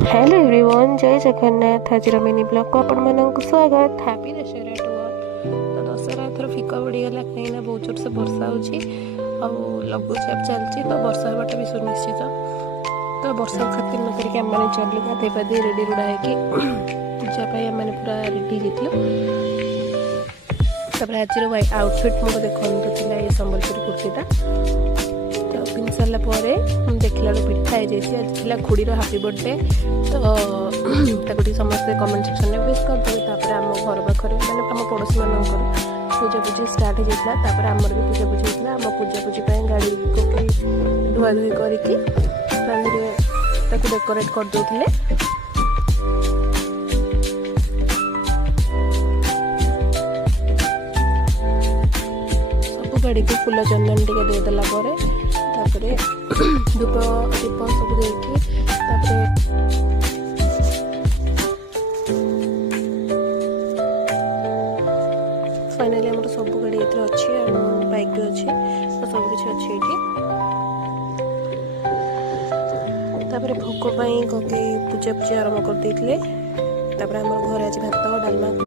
Hello everyone, जय जगन्नाथ। आज mini blog को आपण मानक स्वागत। Happy Dussehra to all. तो दशहरा एथर फिका पड़गला कहीं बहुत जोर से वर्षा होची लघुचाप चलती, तो वर्षा होगा भी सुनिश्चित। तो वर्षा खातिर न करके आम चलू गाधे पाधे रेडी रुड़ा है पूजा आम पूरा रेडी होती। आज आउटफिट मुझे देखा ये संबलपुरी कुर्तीटा पिंधि सारा देखला पिठा है खुड़ीर हापी बर्थडे। तो समस्ते कमेंट सेक्शन में विश करते। आम घर पाखे मैंने आम पड़ोशी मान पूजा पूजी स्टार्ट होता। आमर भी पूजा पूजी होता। आम पूजा पूजी गाड़ी को धुआ धुई करके डेकोरेट करदे। सब गाड़ी को फूल चंदन टे देदेला धूप दीप सब देखी फाइनाली आम सब गाड़ी अच्छी बाइक भी अच्छी तो सब किसी अच्छी ये भोग पूजा पूजा आरम्भ करदे। आम घर आज भात डालमा